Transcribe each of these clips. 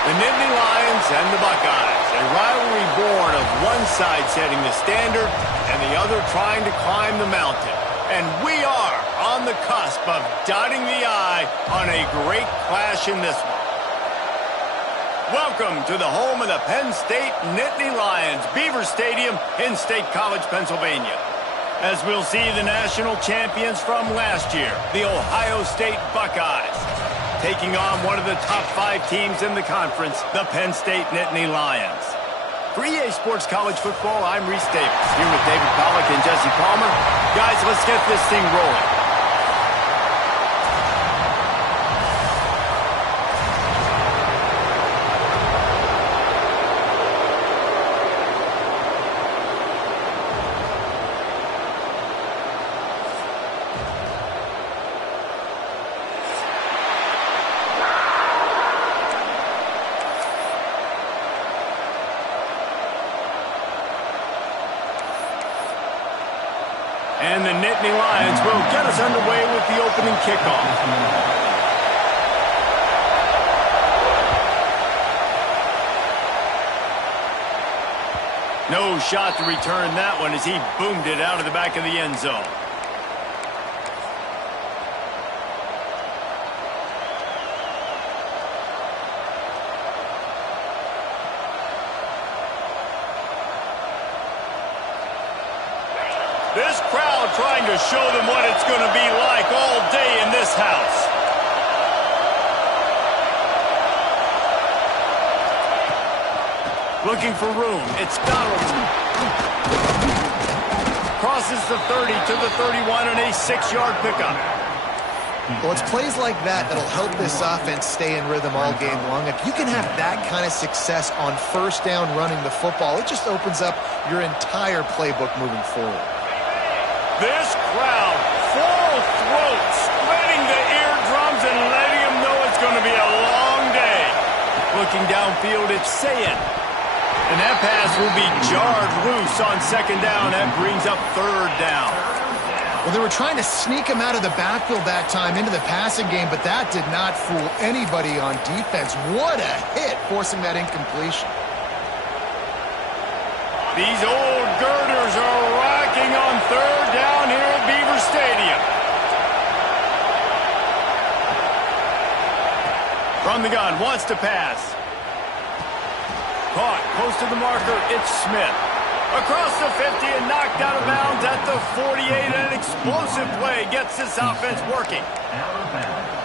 The Nittany Lions and the Buckeyes, a rivalry born of one side setting the standard and the other trying to climb the mountain. And we are on the cusp of dotting the I on a great clash in this one. Welcome to the home of the Penn State Nittany Lions, Beaver Stadium in State College, Pennsylvania. As we'll see the national champions from last year, the Ohio State Buckeyes, taking on one of the top 5 teams in the conference, the Penn State Nittany Lions. For EA Sports College Football, I'm Reese Davis, here with David Pollack and Jesse Palmer. Guys, let's get this thing rolling. And the Nittany Lions will get us underway with the opening kickoff. No shot to return that one as he boomed it out of the back of the end zone. This crowd trying to show them what it's going to be like all day in this house. Looking for room. It's Donaldson. Crosses the 30 to the 31 and a 6-yard pickup. Well, it's plays like that that'll help this offense stay in rhythm all game long. If you can have that kind of success on first down running the football, it just opens up your entire playbook moving forward. This crowd, full throat, splitting the eardrums and letting them know it's going to be a long day. Looking downfield, it's Sayin. And that pass will be jarred loose on second down. That brings up third down. Well, they were trying to sneak him out of the backfield that time into the passing game, but that did not fool anybody on defense. What a hit, forcing that incompletion. These old girders are rocking on third down here at Beaver Stadium. From the gun, wants to pass. Caught, close to the marker, it's Smith. Across the 50 and knocked out of bounds at the 48. An explosive play gets this offense working.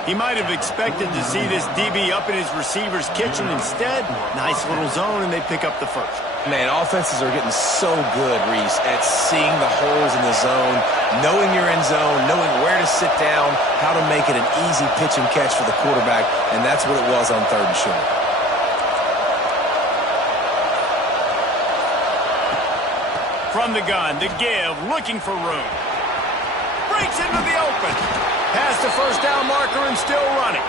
He might have expected to see this DB up in his receiver's kitchen. Instead, nice little zone, and they pick up the first. Man, offenses are getting so good, Reese, at seeing the holes in the zone, knowing you're in zone, knowing where to sit down, how to make it an easy pitch and catch for the quarterback, and that's what it was on third and short. From the gun, the give, looking for room. Breaks into the open. Past the first down marker and still running.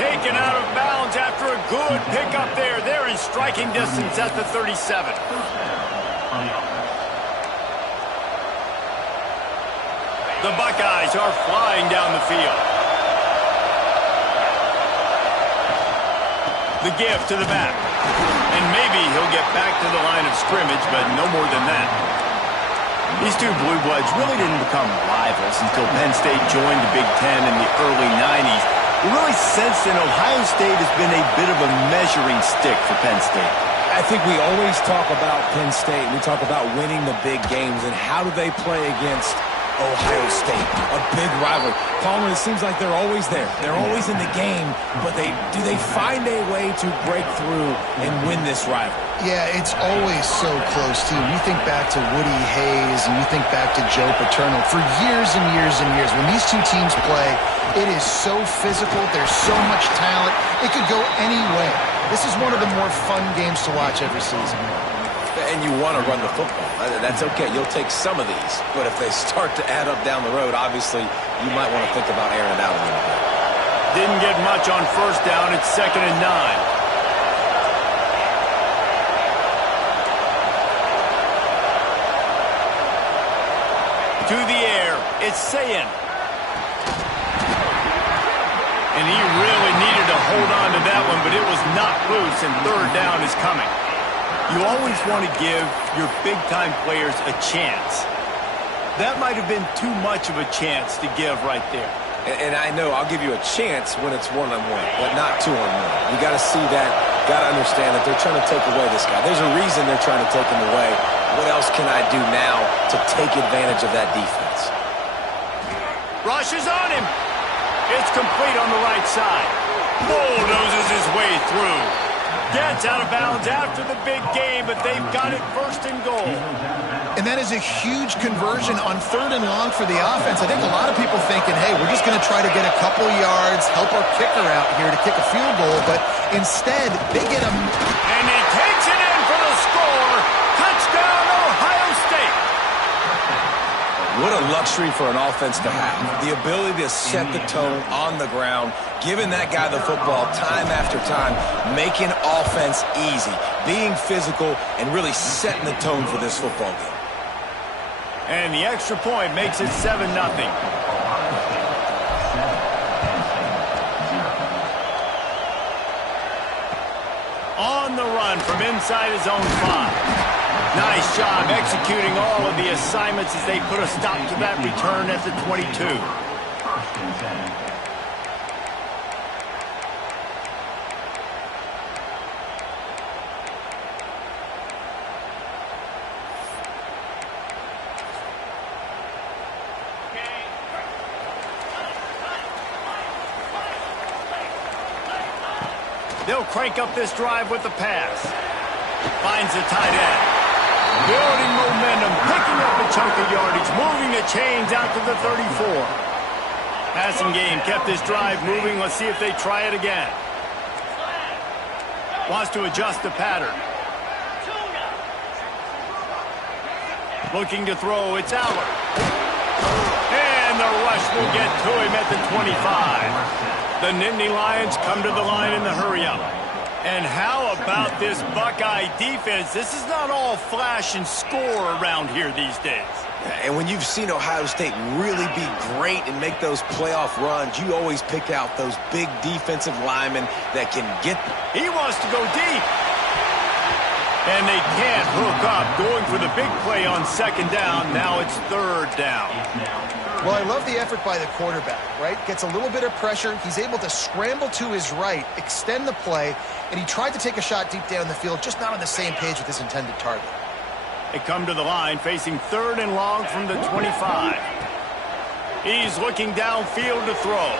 Taken out of bounds after a good pickup there. They're in striking distance at the 37. The Buckeyes are flying down the field. The give to the back. And maybe he'll get back to the line of scrimmage, but no more than that. These two Blue Bloods really didn't become rivals until Penn State joined the Big Ten in the early 90s. We really sensed that Ohio State has been a bit of a measuring stick for Penn State. I think we always talk about Penn State. We talk about winning the big games, and how do they play against Ohio State, a big rivalry. Palmer, it seems like they're always there. They're always in the game, but do they find a way to break through and win this rivalry? Yeah, it's always so close, too. You think back to Woody Hayes and you think back to Joe Paterno. For years and years and years, when these two teams play, it is so physical. There's so much talent. It could go any way. This is one of the more fun games to watch every season. And you want to run the football. That's okay. You'll take some of these. But if they start to add up down the road, obviously, you might want to think about airing it out a little bit. Didn't get much on first down. It's 2nd and 9. To the air, it's Sayin. And he really needed to to hold on to that one, but it was knocked loose, and third down is coming. You always want to give your big-time players a chance. That might have been too much of a chance to give right there. And I know I'll give you a chance when it's one-on-one, but not two-on-one. You got to see that, got to understand that they're trying to take away this guy. There's a reason they're trying to take him away. What else can I do now to take advantage of that defense? Rushes on him. It's complete on the right side. Bulldozes his way through. Gets out of bounds after the big game, but they've got it first and goal. And that is a huge conversion on third and long for the offense. I think a lot of people thinking, hey, we're just going to try to get a couple yards, help our kicker out here to kick a field goal. But instead, they get him. And he takes it in for the score. Touchdown, Ohio State. What a luxury for an offense to have. The ability to set the tone on the ground, giving that guy the football time after time, making offense easy, being physical, and really setting the tone for this football game. And the extra point makes it 7-0. On the run from inside his own 5. Nice job executing all of the assignments as they put a stop to that return at the 22. They'll crank up this drive with the pass. Finds the tight end. Building momentum, picking up a chunk of yardage, moving the chains out to the 34. Passing game kept this drive moving. Let's see if they try it again. Wants to adjust the pattern. Looking to throw, it's Aller. And the rush will get to him at the 25. The Nittany Lions come to the line in the hurry-up. And how about this Buckeye defense? This is not all flash and score around here these days. And when you've seen Ohio State really be great and make those playoff runs, you always pick out those big defensive linemen that can get... He wants to go deep. And they can't hook up. Going for the big play on second down. Now it's third down. Well, I love the effort by the quarterback, right? Gets a little bit of pressure. He's able to scramble to his right, extend the play, and he tried to take a shot deep down the field, just not on the same page with his intended target. They come to the line, facing third and long from the 25. He's looking downfield to throw.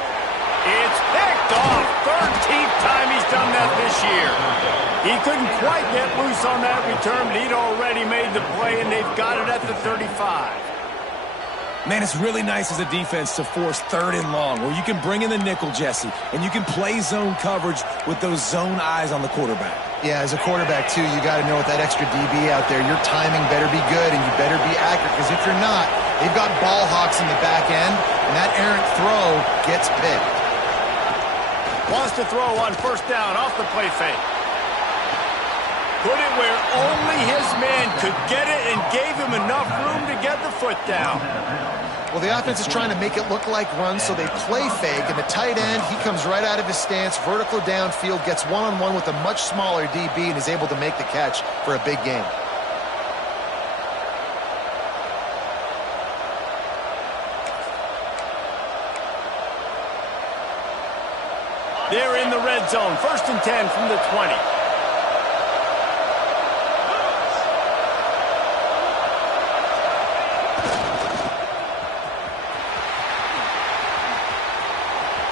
It's picked off. 13th time he's done that this year. He couldn't quite get loose on that return, but he'd already made the play, and they've got it at the 35. Man, it's really nice as a defense to force third and long, where you can bring in the nickel, Jesse, and you can play zone coverage with those zone eyes on the quarterback. Yeah, as a quarterback, too, you got to know with that extra DB out there, your timing better be good and you better be accurate, because if you're not, they've got ball hawks in the back end, and that errant throw gets picked. Wants to throw on first down off the play fake. Put it where only his man could get it and gave him enough room to get the foot down. Well, the offense is trying to make it look like runs, so they play fake, and the tight end, he comes right out of his stance, vertical downfield, gets one-on-one with a much smaller DB, and is able to make the catch for a big game. They're in the red zone, 1st and 10 from the 20.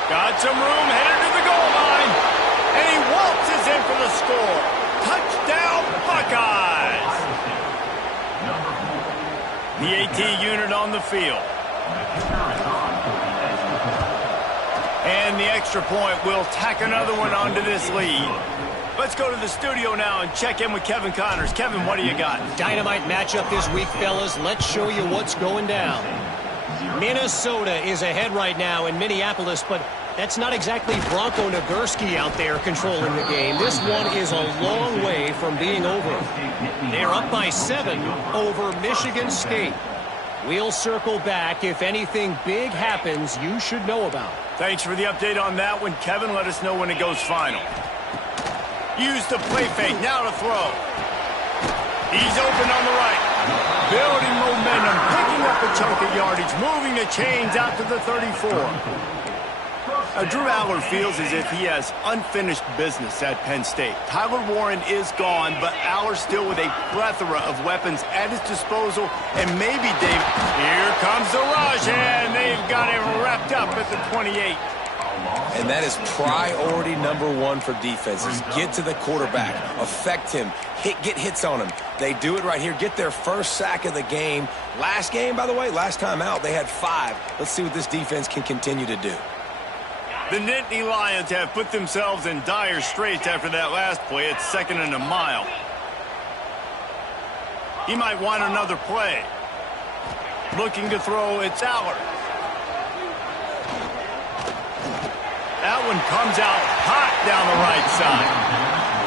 Got some room, headed to the goal line. And he waltzes in for the score. Touchdown, Buckeyes. The AT unit on the field. And the extra point will tack another one onto this lead. Let's go to the studio now and check in with Kevin Connors. Kevin, what do you got? Dynamite matchup this week, fellas. Let's show you what's going down. Minnesota is ahead right now in Minneapolis, but that's not exactly Bronco Nagurski out there controlling the game. This one is a long way from being over. They're up by 7 over Michigan State. We'll circle back. If anything big happens, you should know about it. Thanks for the update on that one, Kevin. Let us know when it goes final. Use the play fake. Now to throw. He's open on the right. Building momentum, picking up a chunk of yardage, moving the chains out to the 34. Drew Aller feels as if he has unfinished business at Penn State. Tyler Warren is gone, but Aller still with a plethora of weapons at his disposal. And maybe, Dave, here comes the rush, and they've got him wrapped up at the 28. And that is priority number one for defenses. Get to the quarterback, affect him, get hits on him. They do it right here, get their first sack of the game. Last game, by the way, last time out, they had 5. Let's see what this defense can continue to do. The Nittany Lions have put themselves in dire straits after that last play. It's 2nd and a mile. He might want another play. Looking to throw, it's Aller. That one comes out hot down the right side.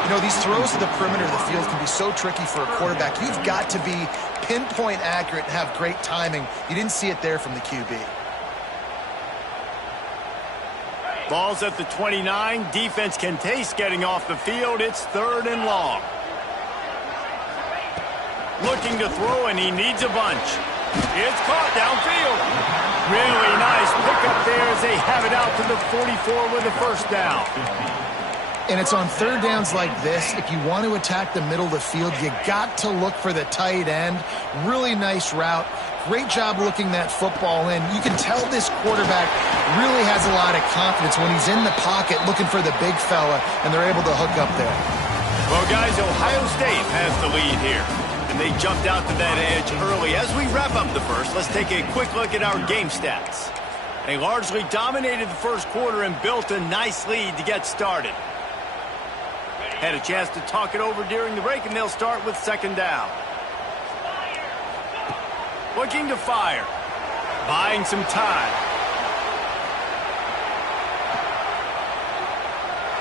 You know, these throws to the perimeter of the field can be so tricky for a quarterback. You've got to be pinpoint accurate and have great timing. You didn't see it there from the QB. Ball's at the 29. Defense can taste getting off the field. It's 3rd and long. Looking to throw, and he needs a bunch. It's caught downfield. Really nice pickup there as they have it out to the 44 with a first down. And it's on 3rd downs like this. If you want to attack the middle of the field, you got to look for the tight end. Really nice route. Great job looking that football in. You can tell this quarterback really has a lot of confidence when he's in the pocket looking for the big fella, and they're able to hook up there. Well, guys, Ohio State has the lead here, and they jumped out to that edge early. As we wrap up the first, let's take a quick look at our game stats. They largely dominated the first quarter and built a nice lead to get started. Had a chance to talk it over during the break, and they'll start with 2nd down. Looking to fire. Buying some time.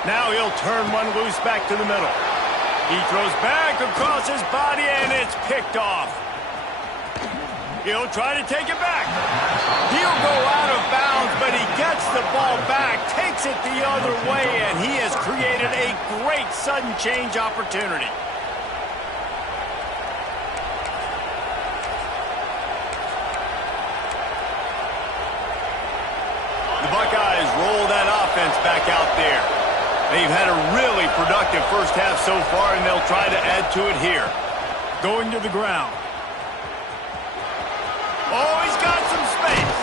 Now he'll turn one loose back to the middle. He throws back across his body, and it's picked off. He'll try to take it back. He'll go out of bounds, but he gets the ball back, takes it the other way, and he has created a great sudden change opportunity. The Buckeyes roll that offense back out there. They've had a really productive first half so far, and they'll try to add to it here. Going to the ground. Oh, he's got some space.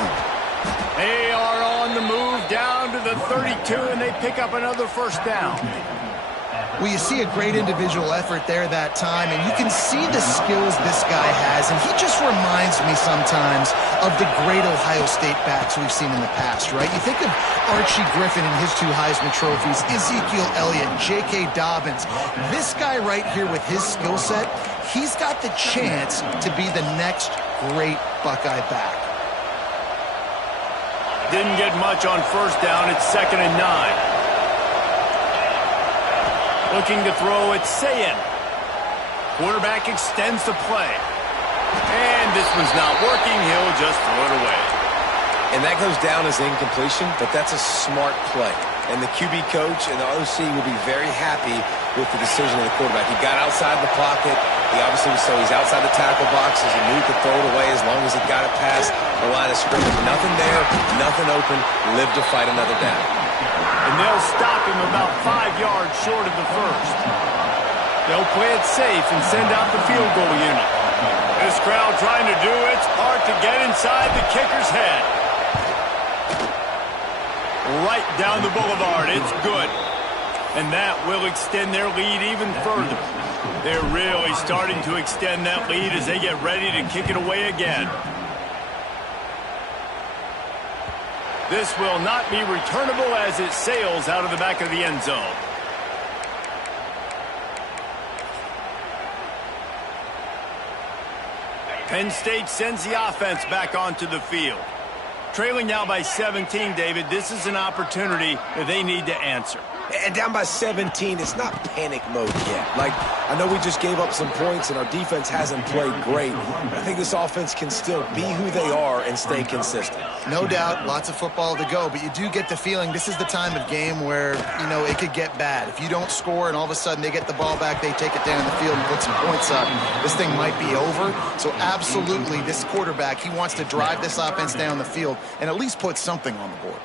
They are on the move down to the 32, and they pick up another first down. Well, you see a great individual effort there that time, and you can see the skills this guy has, and he just reminds me sometimes of the great Ohio State backs we've seen in the past, right? You think of Archie Griffin and his 2 Heisman trophies, Ezekiel Elliott, J.K. Dobbins. This guy right here with his skill set, he's got the chance to be the next great Buckeye back. Didn't get much on first down. It's 2nd and 9. Looking to throw, it's Sayin. Quarterback extends the play. And this one's not working. He'll just throw it away. And that goes down as incompletion, but that's a smart play. And the QB coach and the OC will be very happy with the decision of the quarterback. He got outside the pocket. He obviously was so he's outside the tackle boxes. He knew he could throw it away as long as he got it past the line of scrimmage. Nothing there, nothing open. Live to fight another down. And they'll stop him about 5 yards short of the first. They'll play it safe and send out the field goal unit. This crowd trying to do its part to get inside the kicker's head. Right down the boulevard. It's good. And that will extend their lead even further. They're really starting to extend that lead as they get ready to kick it away again. This will not be returnable as it sails out of the back of the end zone. Penn State sends the offense back onto the field. Trailing now by 17, David, this is an opportunity that they need to answer. And down by 17, it's not panic mode yet. Like, I know we just gave up some points and our defense hasn't played great, but I think this offense can still be who they are and stay consistent. No doubt, lots of football to go, but you do get the feeling this is the time of game where, you know, it could get bad. If you don't score and all of a sudden they get the ball back, they take it down the field and put some points up, this thing might be over. So absolutely, this quarterback, he wants to drive this offense down the field and at least put something on the board.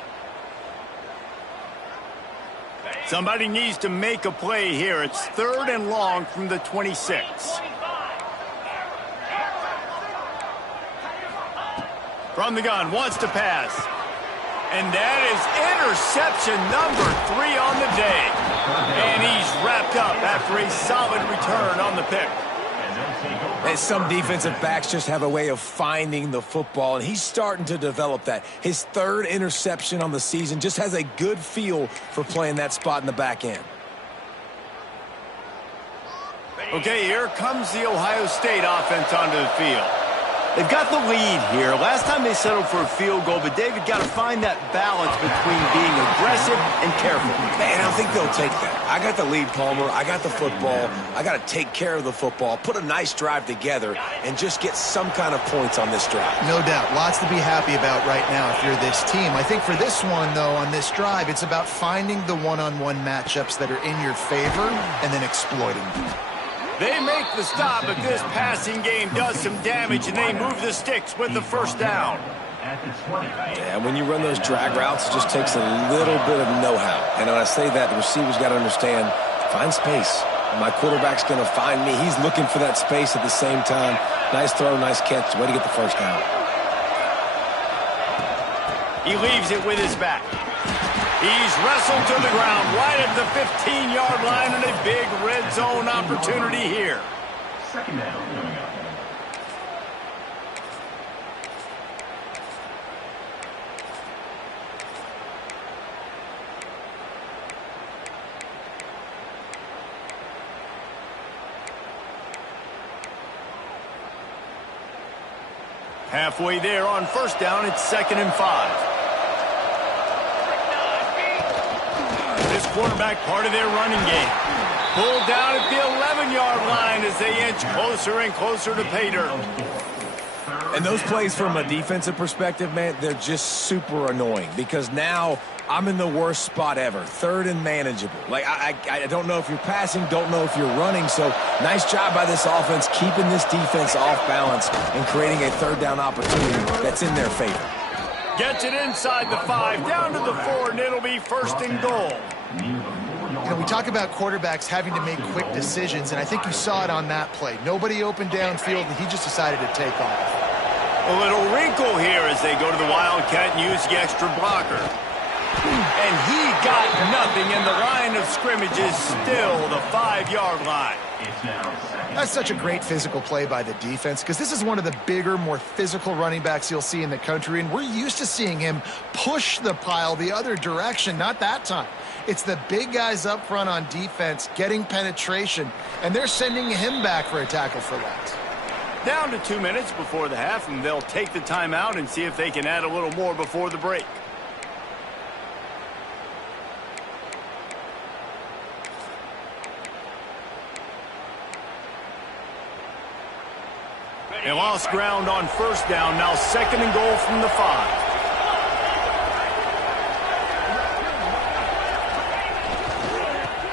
Somebody needs to make a play here. It's 3rd and long from the 26. From the gun, wants to pass. And that is interception number 3 on the day. And he's wrapped up after a solid return on the pick. And some defensive backs just have a way of finding the football, and he's starting to develop that. His 3rd interception on the season, just has a good feel for playing that spot in the back end. Okay, here comes the Ohio State offense onto the field. They've got the lead here. Last time they settled for a field goal, but David got to find that balance between being aggressive and careful. Man, I think they'll take that. I got the lead, Palmer. I got the football. I got to take care of the football, put a nice drive together, and just get some kind of points on this drive. No doubt. Lots to be happy about right now if you're this team. I think for this one, though, on this drive, it's about finding the one-on-one matchups that are in your favor and then exploiting them. They make the stop, but this passing game does some damage, and they move the sticks with the first down. Yeah, when you run those drag routes, it just takes a little bit of know-how. And when I say that, the receivers got to understand, find space. My quarterback's going to find me. He's looking for that space at the same time. Nice throw, nice catch. Way to get the first down. He leaves it with his back. He's wrestled to the ground right at the 15-yard line, and a big red zone opportunity here. Second down coming up. Halfway there on first down, it's 2nd and 5. This quarterback part of their running game. Pulled down at the 11-yard line as they inch closer and closer to pay dirt. And those plays from a defensive perspective, man, they're just super annoying because now I'm in the worst spot ever. 3rd and manageable. Like, I don't know if you're passing, don't know if you're running. So nice job by this offense keeping this defense off balance and creating a 3rd down opportunity that's in their favor. Gets it inside the 5, down to the 4, and it'll be 1st and goal. You know, we talk about quarterbacks having to make quick decisions, and I think you saw it on that play. Nobody opened downfield, and he just decided to take off. A little wrinkle here as they go to the Wildcat and use the extra blocker. And he got nothing, and the line of scrimmage is still the 5-yard line. That's such a great physical play by the defense because this is one of the bigger, more physical running backs you'll see in the country, and we're used to seeing him push the pile the other direction. Not that time. It's the big guys up front on defense getting penetration, and they're sending him back for a tackle for loss. Down to 2 minutes before the half, and they'll take the timeout and see if they can add a little more before the break. They lost ground on first down, now 2nd and goal from the 5.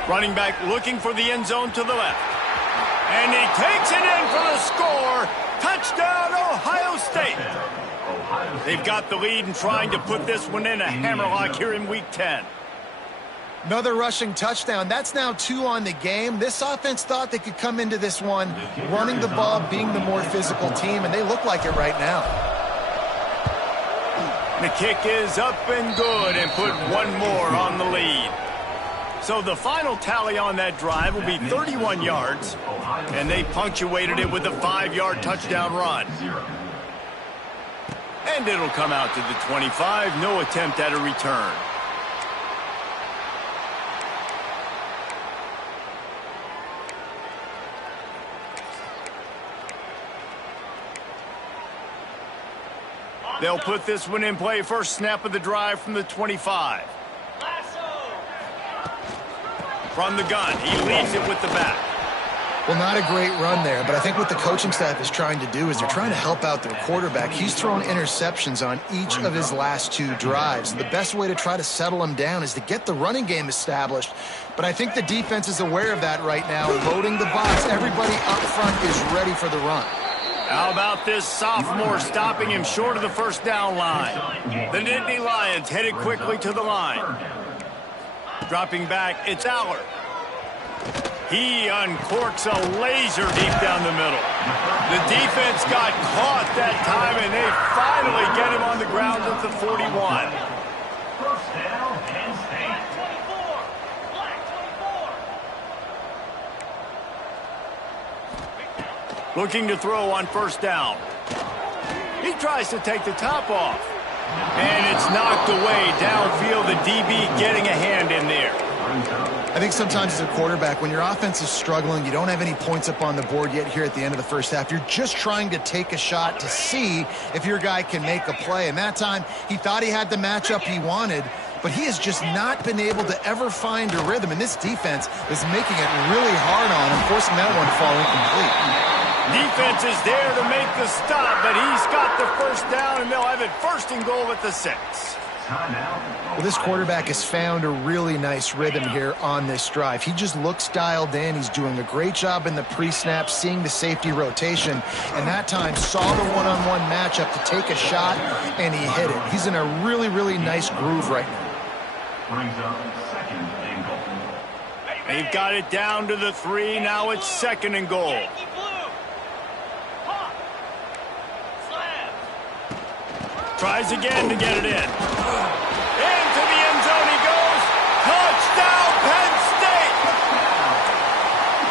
Running back looking for the end zone to the left. And he takes it in for the score. Touchdown, Ohio State. They've got the lead and trying to put this one in a hammerlock here in Week 10. Another rushing touchdown. That's now 2 on the game. This offense thought they could come into this one running the ball, being the more physical team, and they look like it right now. The kick is up and good and put one more on the lead. So the final tally on that drive will be 31 yards, and they punctuated it with a 5-yard touchdown run. And it'll come out to the 25, no attempt at a return. They'll put this one in play. First snap of the drive from the 25. From the gun, he leads it with the back. Well, not a great run there, but I think what the coaching staff is trying to do is they're trying to help out their quarterback. He's thrown interceptions on each of his last 2 drives. The best way to try to settle him down is to get the running game established. But I think the defense is aware of that right now, loading the box. Everybody up front is ready for the run. How about this sophomore stopping him short of the first down line? The Nittany Lions headed quickly to the line. Dropping back, it's Aller. He uncorks a laser deep down the middle. The defense got caught that time, and they finally get him on the ground at the 41. First down, Penn State. Looking to throw on first down. He tries to take the top off. And it's knocked away downfield. The DB getting a hand in there. I think sometimes as a quarterback, when your offense is struggling, you don't have any points up on the board yet here at the end of the first half. You're just trying to take a shot to see if your guy can make a play. And that time, he thought he had the matchup he wanted, but he has just not been able to ever find a rhythm. And this defense is making it really hard on him, forcing that one to fall incomplete. Defense is there to make the stop, but he's got the first down, and they'll have it first and goal at the 6. Well, this quarterback has found a really nice rhythm here on this drive. He just looks dialed in. He's doing a great job in the pre-snap, seeing the safety rotation, and that time saw the one-on-one matchup to take a shot, and he hit it. He's in a really, really nice groove right now. Brings up second and goal. They've got it down to the 3. Now it's second and goal. Tries again to get it in. Into the end zone he goes. Touchdown, Penn State!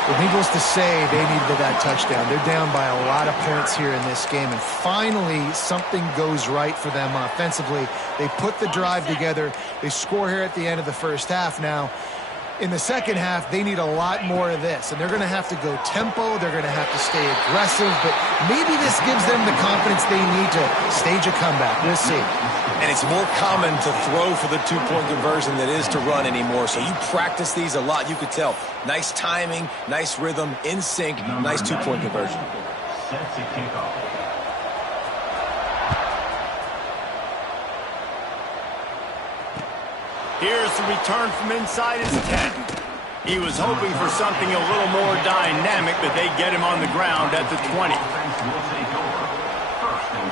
Well, needless to say, they needed that touchdown. They're down by a lot of points here in this game, and finally something goes right for them offensively. They put the drive together. They score here at the end of the first half. Now, in the second half, they need a lot more of this, and they're going to have to go tempo. They're going to have to stay aggressive, but maybe this gives them the confidence they need to stage a comeback. We'll see. And it's more common to throw for the 2-point conversion than it is to run anymore, so you practice these a lot. You could tell. Nice timing, nice rhythm, in sync, nice 2-point conversion. Set to kick off. Here's the return from inside his 10. He was hoping for something a little more dynamic, but they get him on the ground at the 20. Offense will take over. First and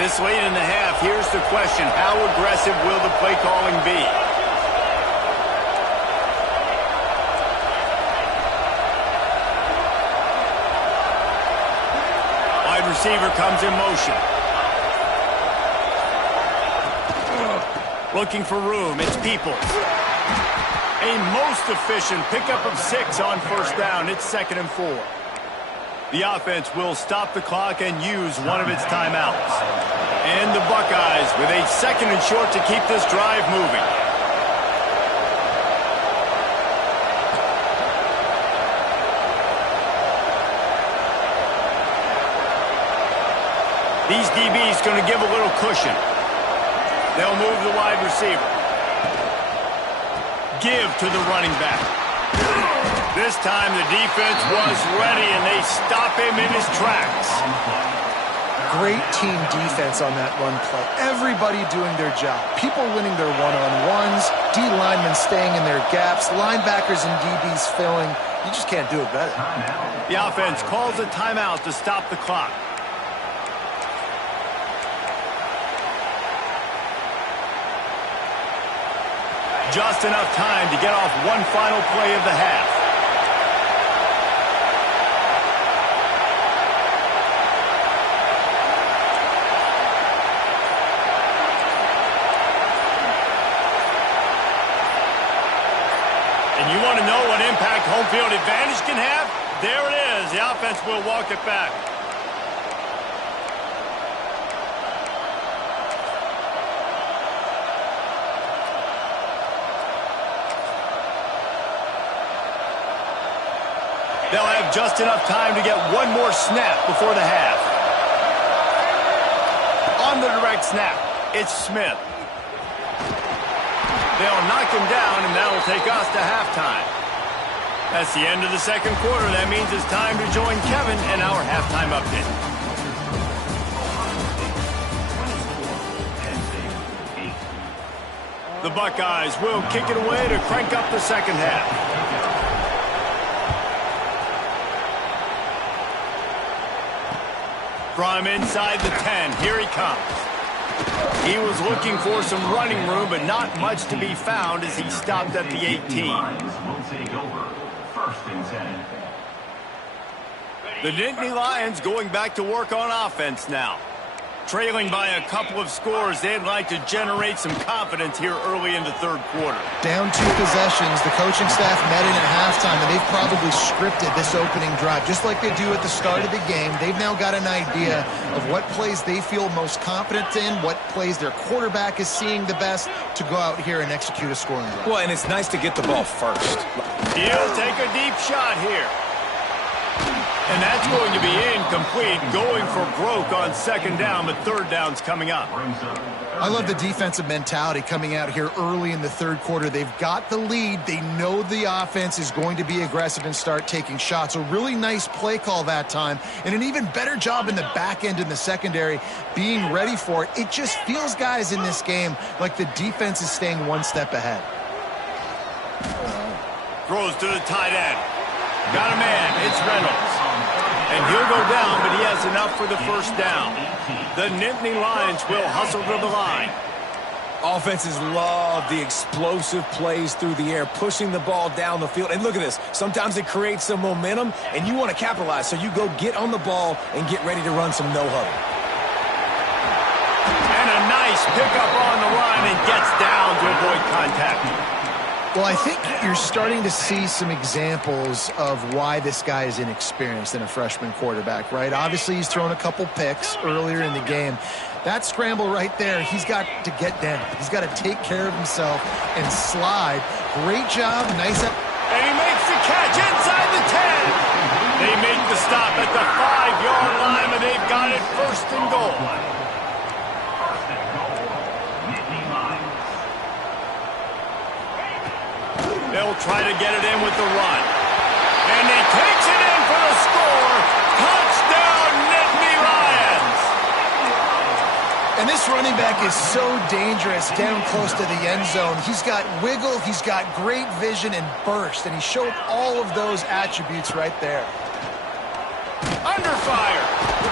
10. This late in the half, here's the question. How aggressive will the play calling be? Wide receiver comes in motion. Looking for room, it's Peoples. A most efficient pickup of 6 on first down. It's 2nd and 4. The offense will stop the clock and use one of its timeouts. And the Buckeyes with a 2nd and short to keep this drive moving. These DBs going to give a little cushion. They'll move the wide receiver. Give to the running back. This time the defense was ready, and they stop him in his tracks. Great team defense on that run play. Everybody doing their job. People winning their one-on-ones, D linemen staying in their gaps, linebackers and DBs filling. You just can't do it better. The offense calls a timeout to stop the clock. Just enough time to get off one final play of the half. And you want to know what impact home field advantage can have? There it is. The offense will walk it back. They'll have just enough time to get one more snap before the half. On the direct snap. It's Smith. They'll knock him down, and that'll take us to halftime. That's the end of the second quarter. That means it's time to join Kevin and our halftime update. The Buckeyes will kick it away to crank up the second half. From inside the 10, here he comes. He was looking for some running room, but not much to be found as he stopped at the 18. The Nittany Lions going back to work on offense now. Trailing by a couple of scores, they'd like to generate some confidence here early in the third quarter. Down 2 possessions, the coaching staff met in at halftime, and they've probably scripted this opening drive. Just like they do at the start of the game, they've now got an idea of what plays they feel most confident in, what plays their quarterback is seeing the best to go out here and execute a scoring drive. Well, and it's nice to get the ball first. He'll take a deep shot here. And that's going to be incomplete, going for broke on second down, but third down's coming up. I love the defensive mentality coming out here early in the third quarter. They've got the lead. They know the offense is going to be aggressive and start taking shots. A really nice play call that time, and an even better job in the back end in the secondary being ready for it. It just feels, guys, in this game like the defense is staying one step ahead. Throws to the tight end. Got a man. It's Reynolds. And he'll go down, but he has enough for the first down. The Nittany Lions will hustle to the line. Offenses love the explosive plays through the air, pushing the ball down the field. And look at this. Sometimes it creates some momentum, and you want to capitalize. So you go get on the ball and get ready to run some no-huddle. And a nice pickup on the line and gets down to avoid contact. Well, I think you're starting to see some examples of why this guy is inexperienced in a freshman quarterback, right? Obviously, he's thrown a couple picks earlier in the game. That scramble right there, he's got to get down. He's got to take care of himself and slide. Great job. Nice. And he makes the catch inside the 10. They make the stop at the 5-yard line, and they've got it first and goal. They'll try to get it in with the run. And he takes it in for the score. Touchdown, Nittany Lions. And this running back is so dangerous down close to the end zone. He's got wiggle, he's got great vision and burst, and he showed all of those attributes right there. Under fire.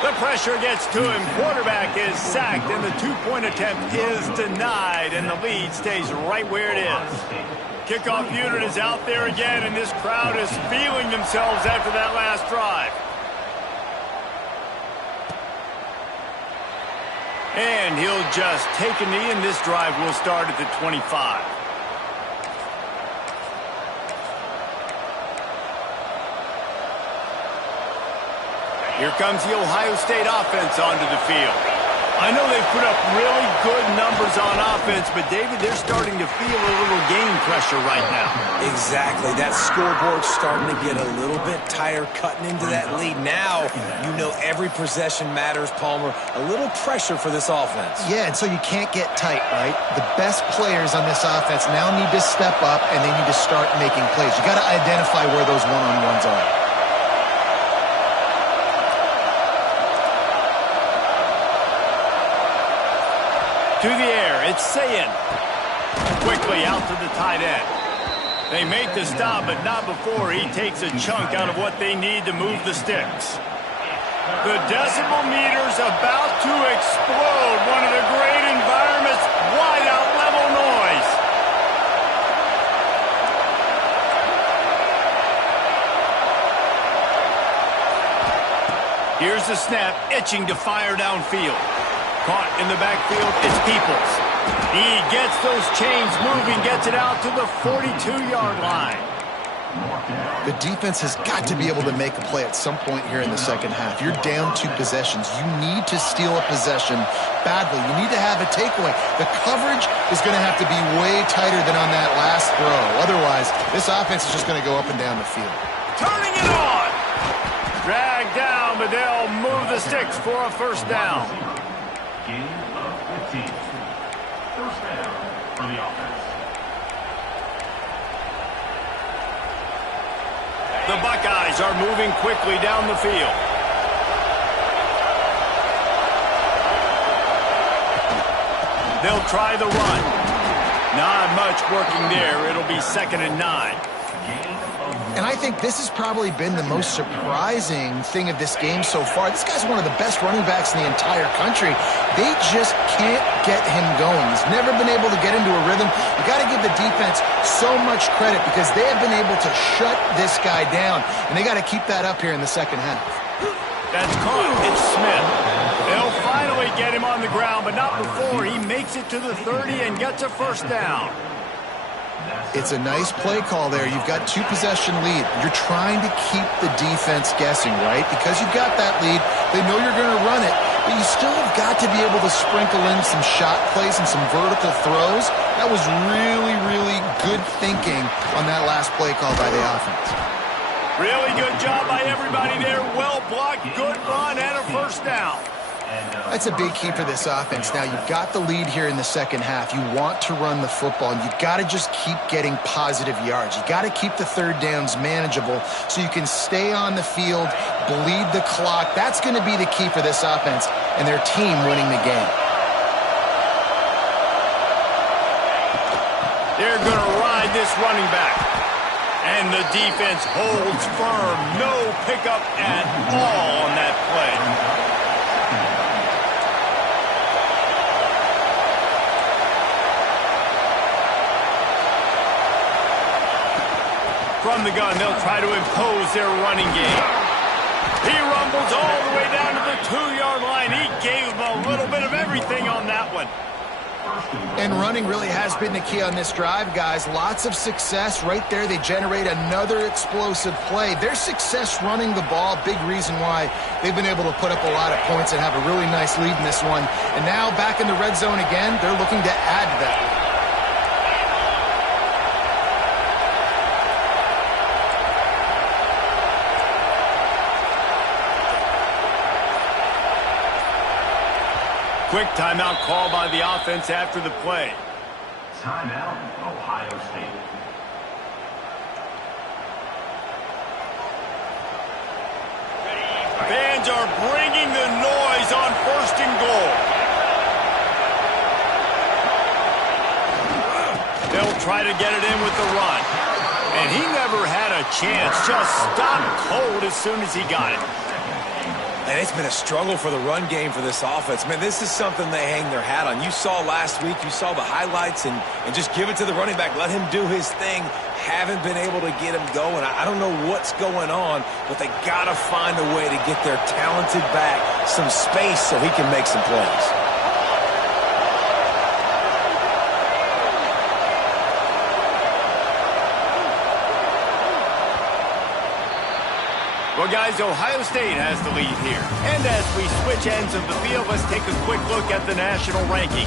The pressure gets to him. Quarterback is sacked, and the two-point attempt is denied, and the lead stays right where it is. Kickoff unit is out there again, and this crowd is feeling themselves after that last drive. And he'll just take a knee, and this drive will start at the 25. Here comes the Ohio State offense onto the field. I know they've put up really good numbers on offense, but, David, they're starting to feel a little game pressure right now. Exactly. That scoreboard's starting to get a little bit tired cutting into that lead. Now, you know every possession matters, Palmer. A little pressure for this offense. Yeah, and so you can't get tight, right? The best players on this offense now need to step up, and they need to start making plays. You got to identify where those one-on-ones are. To the air, it's Sayin. Quickly out to the tight end. They make the stop, but not before he takes a chunk out of what they need to move the sticks. The decibel meter's about to explode. One of the great environments, wide out level noise. Here's the snap, itching to fire downfield. Caught in the backfield, it's Peoples. He gets those chains moving, gets it out to the 42-yard line. The defense has got to be able to make a play at some point here in the second half. You're down 2 possessions. You need to steal a possession badly. You need to have a takeaway. The coverage is going to have to be way tighter than on that last throw. Otherwise, this offense is just going to go up and down the field. Turning it on. Dragged down, but they'll move the sticks for a first down. down for the offense. The Buckeyes are moving quickly down the field. They'll try the run. Not much working there. It'll be 2nd and 9. And I think this has probably been the most surprising thing of this game so far. This guy's one of the best running backs in the entire country. They just can't get him going. He's never been able to get into a rhythm. You got to give the defense so much credit because they have been able to shut this guy down, and they got to keep that up here in the second half. That's caught. It's Smith. They'll finally get him on the ground, but not before he makes it to the 30 and gets a first down. It's a nice play call there. You've got 2-possession lead. You're trying to keep the defense guessing, right? Because you've got that lead, they know you're going to run it, but you still have got to be able to sprinkle in some shot plays and some vertical throws. That was really, really good thinking on that last play call by the offense. Really good job by everybody there. Well blocked, good run, and a first down. That's a big key for this offense. Now, you've got the lead here in the second half. You want to run the football, and you've got to just keep getting positive yards. You've got to keep the third downs manageable so you can stay on the field, bleed the clock. That's going to be the key for this offense and their team winning the game. They're going to ride this running back. And the defense holds firm. No pickup at all on that play. From the gun, they'll try to impose their running game. He rumbles all the way down to the 2-yard line. He gave them a little bit of everything on that one. And running really has been the key on this drive, guys. Lots of success right there. They generate another explosive play. Their success running the ball, big reason why they've been able to put up a lot of points and have a really nice lead in this one. And now back in the red zone again, they're looking to add to that. Quick timeout call by the offense after the play. Timeout, Ohio State. Fans are bringing the noise on 1st and goal. They'll try to get it in with the run. And he never had a chance. Just stopped cold as soon as he got it. And it's been a struggle for the run game for this offense. Man, this is something they hang their hat on. You saw last week, you saw the highlights, and just give it to the running back. Let him do his thing. Haven't been able to get him going. I don't know what's going on, but they got to find a way to get their talented back some space so he can make some plays. Well, guys, Ohio State has the lead here. And as we switch ends of the field, let's take a quick look at the national rankings.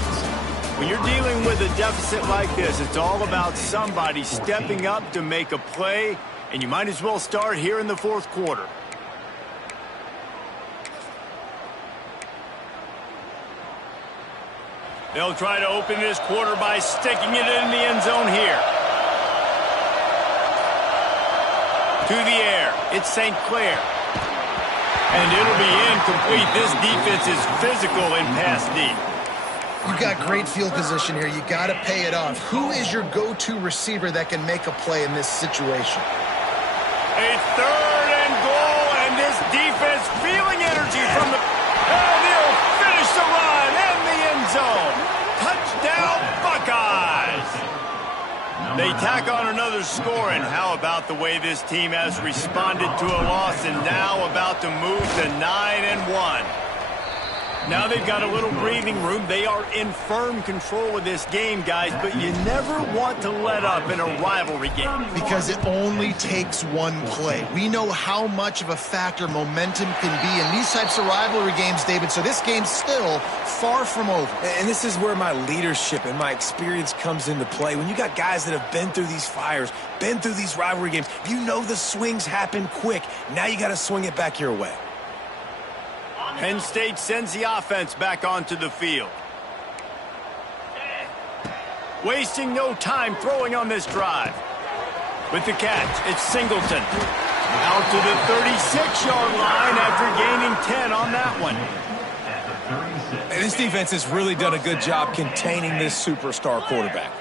When you're dealing with a deficit like this, it's all about somebody stepping up to make a play, and you might as well start here in the 4th quarter. They'll try to open this quarter by sticking it in the end zone here. To the air, it's St. Clair. And it'll be incomplete. This defense is physical in pass deep. You've got great field position here. You got to pay it off. Who is your go-to receiver that can make a play in this situation? A 3rd and goal, and this defense feeling energy from the... And he'll finish the run in the end zone. Touchdown, Buckeyes! They tack on another score, and how about the way this team has responded to a loss and now about to move to 9-1. Now they've got a little breathing room. They are in firm control of this game, guys, but you never want to let up in a rivalry game. Because it only takes one play. We know how much of a factor momentum can be in these types of rivalry games, David, so this game's still far from over. And this is where my leadership and my experience comes into play. When you got guys that have been through these fires, been through these rivalry games, you know the swings happen quick. Now you got to swing it back your way. Penn State sends the offense back onto the field. wasting no time throwing on this drive. With the catch, it's Singleton. Out to the 36-yard line after gaining 10 on that one. This defense has really done a good job containing this superstar quarterback.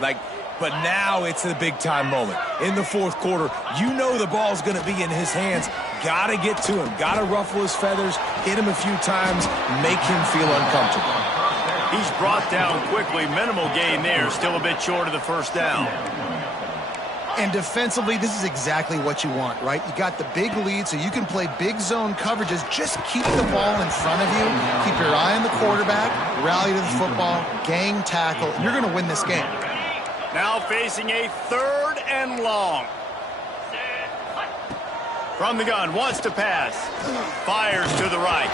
But now it's a big-time moment. In the fourth quarter, you know the ball's going to be in his hands. Got to get to him. Got to ruffle his feathers, hit him a few times, make him feel uncomfortable. He's brought down quickly. Minimal gain there. Still a bit short of the first down. And defensively, this is exactly what you want, right? You got the big lead, so you can play big zone coverages. Just keep the ball in front of you. Keep your eye on the quarterback. Rally to the football. Gang tackle. And you're going to win this game. Now facing a 3rd and long. From the gun, wants to pass. Fires to the right.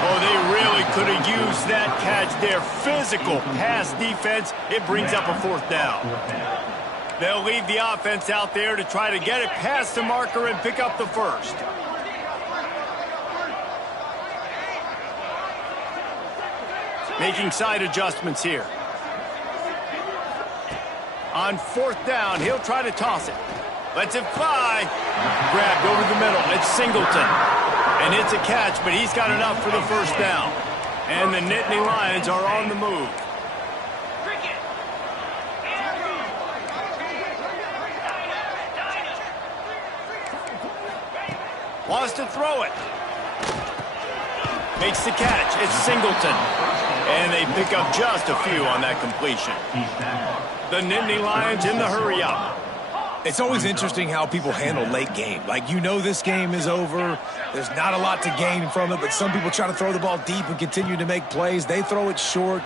Oh, they really could have used that catch there. Physical pass defense. It brings up a 4th down. They'll leave the offense out there to try to get it past the marker and pick up the first. Making side adjustments here. On 4th down, he'll try to toss it. Lets it fly. Grabbed over the middle. It's Singleton. And it's a catch, but he's got enough for the first down. And the Nittany Lions are on the move. Wants to throw it. Makes the catch. It's Singleton. And they pick up just a few on that completion. The Nittany Lions in the hurry-up. It's always interesting how people handle late game. You know this game is over. There's not a lot to gain from it, but some people try to throw the ball deep and continue to make plays. They throw it short.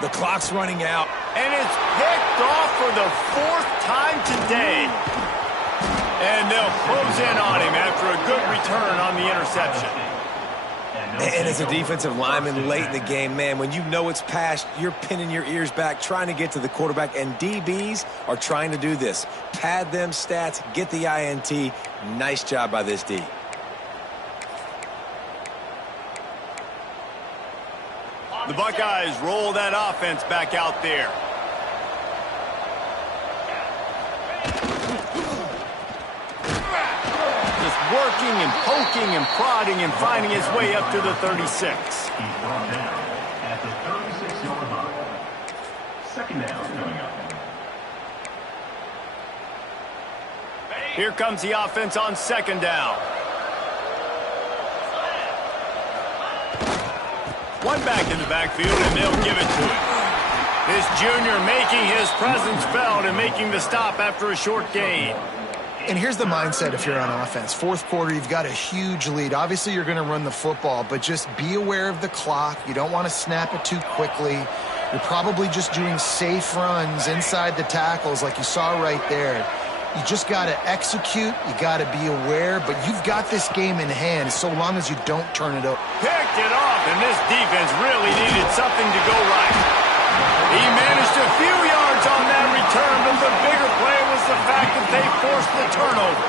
The clock's running out. And it's picked off for the 4th time today. And they'll close in on him after a good return on the interception. And as a defensive lineman late in the game, man, when you know it's past, you're pinning your ears back, trying to get to the quarterback, and DBs are trying to do this. Pad them stats, get the INT. Nice job by this D. The Buckeyes roll that offense back out there. Working and poking and prodding and finding his way up to the 36. He's brought down at the 36-yard line. 2nd down coming up. Here comes the offense on 2nd down. One back in the backfield, and they'll give it to him. This junior making his presence felt and making the stop after a short gain. And here's the mindset if you're on offense. 4th quarter, you've got a huge lead. Obviously, you're going to run the football, but just be aware of the clock. You don't want to snap it too quickly. You're probably just doing safe runs inside the tackles like you saw right there. You just got to execute. You got to be aware, but you've got this game in hand so long as you don't turn it over. Picked it off, and this defense really needed something to go right. He managed a few yards on that return, but the bigger play was the fact that they forced the turnover.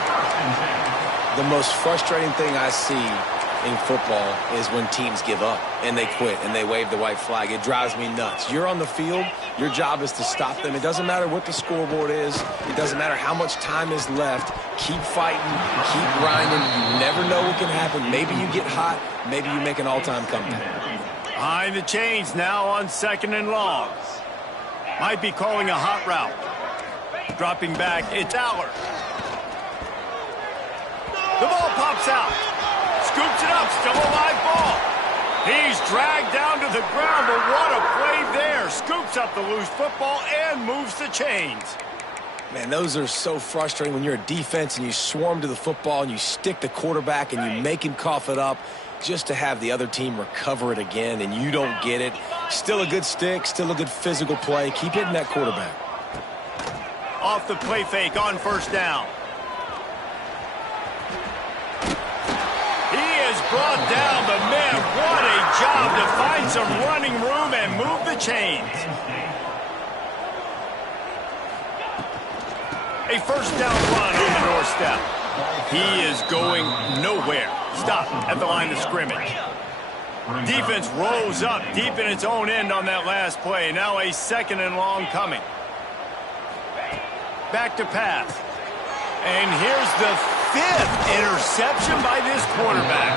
The most frustrating thing I see in football is when teams give up and they quit and they wave the white flag. It drives me nuts. You're on the field. Your job is to stop them. It doesn't matter what the scoreboard is. It doesn't matter how much time is left. Keep fighting. Keep grinding. You never know what can happen. Maybe you get hot. Maybe you make an all-time comeback. Behind the chains now on 2nd and long. Might be calling a hot route. Dropping back, it's Aller. The ball pops out. Scoops it up, still a live ball. He's dragged down to the ground, but what a play there. Scoops up the loose football and moves the chains. Man, those are so frustrating when you're a defense and you swarm to the football and you stick the quarterback and you make him cough it up just to have the other team recover it again and you don't get it. Still a good stick, still a good physical play. Keep hitting that quarterback. Off the play fake on 1st down. He is brought down, but man, what a job to find some running room and move the chains. A 1st down run on the doorstep. He is going nowhere. Stop at the line of scrimmage. Defense rose up deep in its own end on that last play. Now a 2nd and long coming. back to pass. And here's the 5th interception by this quarterback.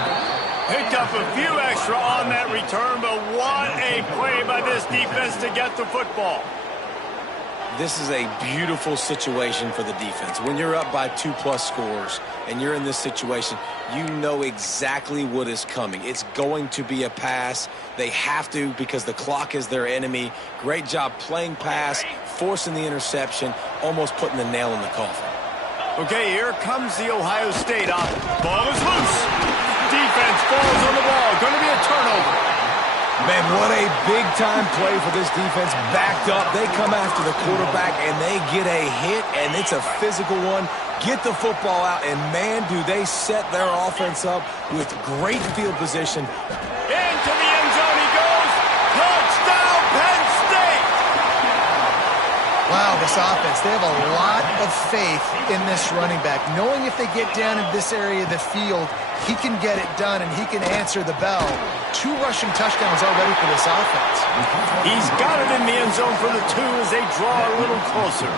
Picked up a few extra on that return, but what a play by this defense to get the football. This is a beautiful situation for the defense. When you're up by 2+ scores and you're in this situation, you know exactly what is coming. It's going to be a pass. They have to because the clock is their enemy. Great job playing pass, forcing the interception, almost putting the nail in the coffin. Okay, here comes the Ohio State offense. Ball is loose. Defense falls on the ball. Going to be a turnover. Man, what a big-time play for this defense. Backed up, they come after the quarterback, and they get a hit, and it's a physical one. Get the football out, and man, do they set their offense up with great field position. Into the end zone he goes. Touchdown, Penn State! Wow, this offense, they have a lot of faith in this running back, knowing if they get down in this area of the field, he can get it done and he can answer the bell. 2 rushing touchdowns already for this offense. He's got it in the end zone for the 2 as they draw a little closer.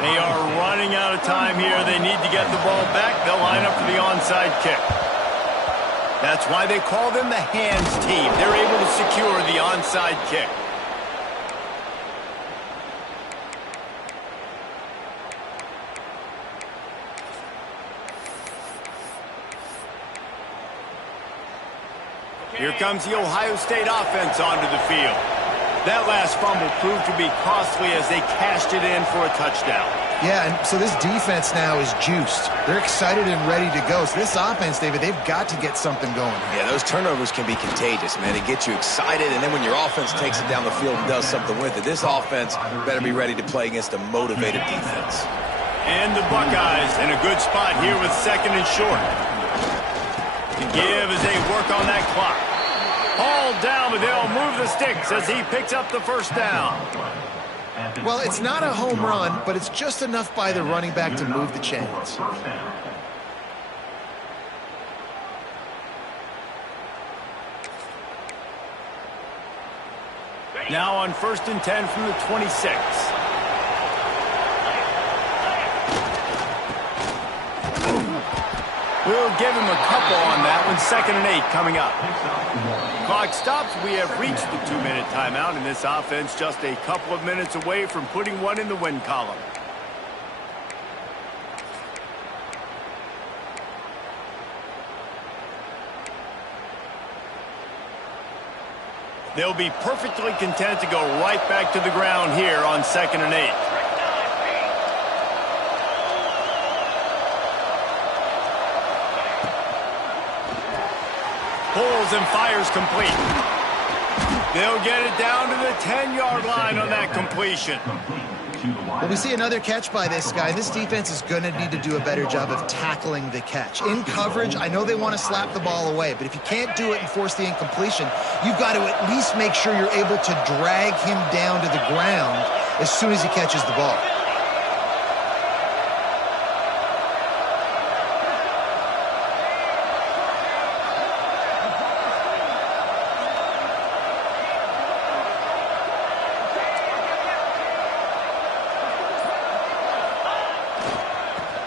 They are running out of time here. They need to get the ball back. They'll line up for the onside kick. That's why they call them the hands team. They're able to secure the onside kick. Here comes the Ohio State offense onto the field. That last fumble proved to be costly as they cashed it in for a touchdown. Yeah, and so this defense now is juiced. They're excited and ready to go. So this offense, David, they've got to get something going. Yeah, those turnovers can be contagious, man. It gets you excited, and then when your offense takes it down the field and does something with it, this offense better be ready to play against a motivated defense. And the Buckeyes in a good spot here with 2nd and short. To give as they work on that clock. Hauled down, but they'll move the sticks as he picks up the 1st down. Well, it's not a home run, but it's just enough by the running back to move the chains. Now on 1st and 10 from the 26. We'll give him a couple on that one. 2nd and 8 coming up. Clock stops. We have reached the 2-minute timeout, and this offense just a couple of minutes away from putting one in the win column. They'll be perfectly content to go right back to the ground here on 2nd and 8. Pulls and fires complete. They'll get it down to the 10-yard line on that completion. Well, we see another catch by this guy. This defense is going to need to do a better job of tackling the catch. In coverage, I know they want to slap the ball away, but if you can't do it and force the incompletion, you've got to at least make sure you're able to drag him down to the ground as soon as he catches the ball.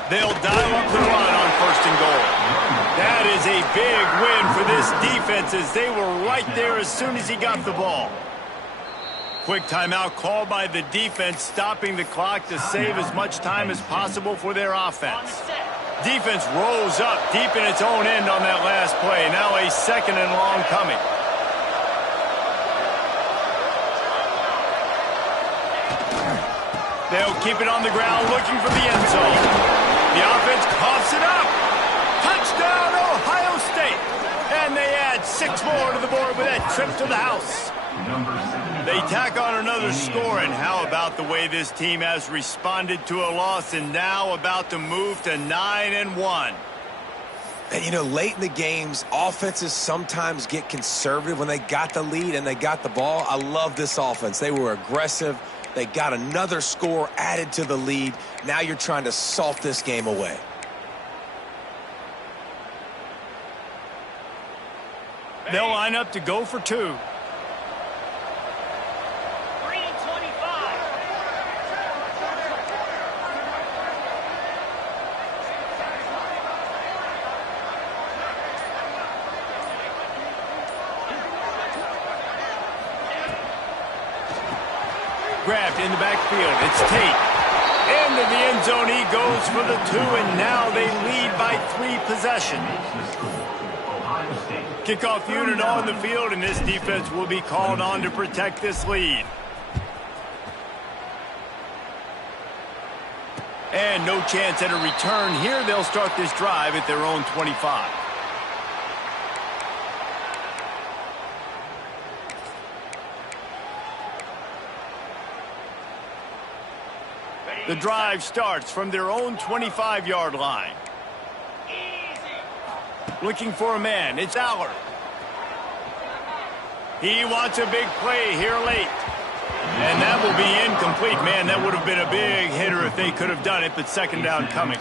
They'll dial up the run on 1st and goal. That is a big win for this defense as they were right there as soon as he got the ball. Quick timeout called by the defense, stopping the clock to save as much time as possible for their offense. Defense rose up deep in its own end on that last play. Now a 2nd and long coming. They'll keep it on the ground looking for the end zone. The offense coughs it up. Touchdown, Ohio State. And they add 6 more to the board with that trip to the house. They tack on another score, and how about the way this team has responded to a loss and now about to move to 9-1. And, you know, late in the games, offenses sometimes get conservative when they got the lead and they got the ball. I love this offense. They were aggressive. They got another score added to the lead. Now you're trying to salt this game away. They'll line up to go for 2. 3-25. grabbed in the backfield. It's Tate. Into the end zone he goes for the 2, and now they lead by 3 possessions. Kickoff unit on the field, and this defense will be called on to protect this lead. And no chance at a return here. They'll start this drive at their own 25. The drive starts from their own 25-yard line. Looking for a man. It's Allard. He wants a big play here late. And that will be incomplete. Man, that would have been a big hitter if they could have done it, but second down coming.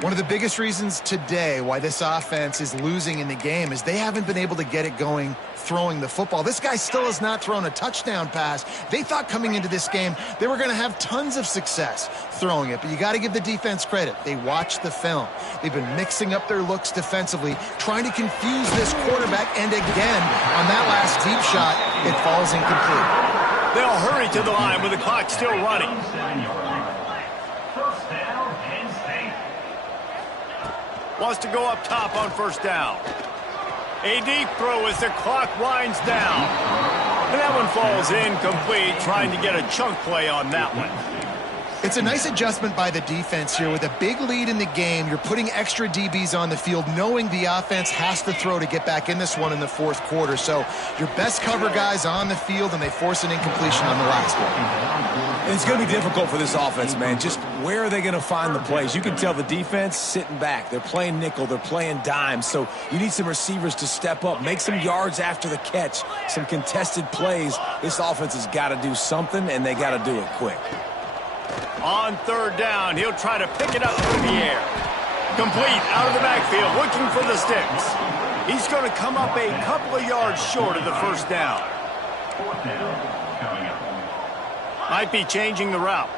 One of the biggest reasons today why this offense is losing in the game is they haven't been able to get it going throwing the football. This guy still has not thrown a touchdown pass. They thought coming into this game they were going to have tons of success throwing it, but you got to give the defense credit. They watched the film. They've been mixing up their looks defensively, trying to confuse this quarterback, and again, on that last deep shot, it falls incomplete. They'll hurry to the line with the clock still running. First down, Penn State. Wants to go up top on first down. A deep throw as the clock winds down. And that one falls incomplete, trying to get a chunk play on that one. It's a nice adjustment by the defense here. With a big lead in the game, you're putting extra DBs on the field, knowing the offense has to throw to get back in this one in the fourth quarter. So your best cover guys on the field, and they force an incompletion on the last one. And it's going to be difficult for this offense, man. Just where are they going to find the plays? You can tell the defense sitting back. They're playing nickel. They're playing dime. So you need some receivers to step up, make some yards after the catch, some contested plays. This offense has got to do something, and they got to do it quick. On third down, he'll try to pick it up through the air. Complete out of the backfield, looking for the sticks. He's going to come up a couple of yards short of the first down. Fourth down, coming up. Might be changing the route.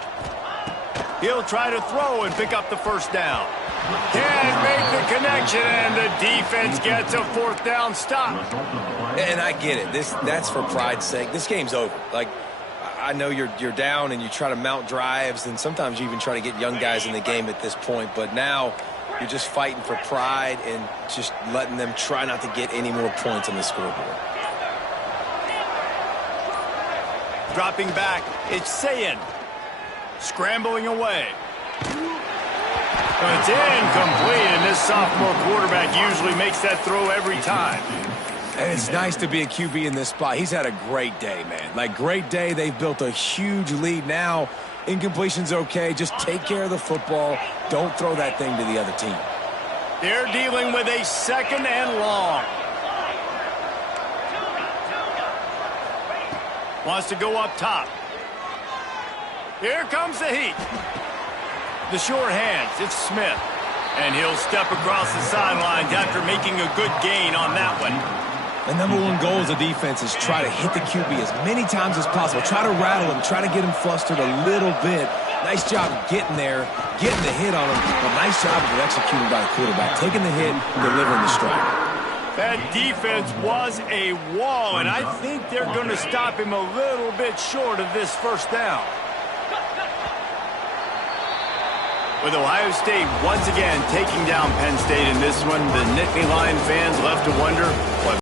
He'll try to throw and pick up the first down. Can't make the connection, and the defense gets a fourth down stop. And I get it. That's for pride's sake. This game's over. Like, I know you're down and you try to mount drives, and sometimes you even try to get young guys in the game at this point, but now you're just fighting for pride and just letting them try not to get any more points on the scoreboard. Dropping back, it's Sayin. Scrambling away. It's incomplete, and this sophomore quarterback usually makes that throw every time. And it's nice to be a QB in this spot. He's had a great day, man. Like, great day. They've built a huge lead now. Incompletion's okay. Just take care of the football. Don't throw that thing to the other team. They're dealing with a second and long. Wants to go up top. Here comes the heat. The sure hands, it's Smith. And he'll step across the sidelines after making a good gain on that one. The number one goal as a defense is try to hit the QB as many times as possible. Try to rattle him. Try to get him flustered a little bit. Nice job getting there, getting the hit on him. But nice job of executing by the quarterback. Taking the hit, delivering the strike. That defense was a wall, and I think they're going to stop him a little bit short of this first down. With Ohio State once again taking down Penn State in this one, the Nittany Lion fans left to wonder what